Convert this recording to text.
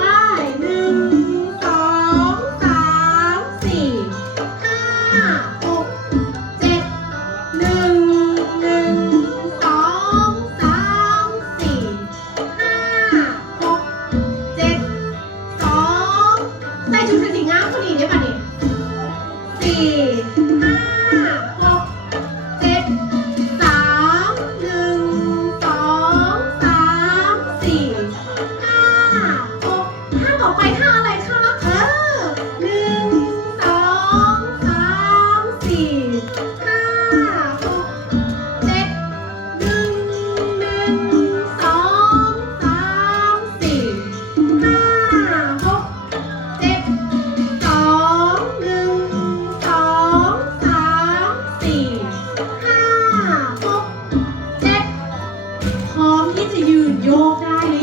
ป้ายหนึ่งสองสามสี่ห้าหกเจ็ดหนึ่งหนึ่งสองสามสี่ห้าหกเจ็ดสองใส่ชุดสีงามคนนี้เนี่ปะนี่สี่ห้า โยกได้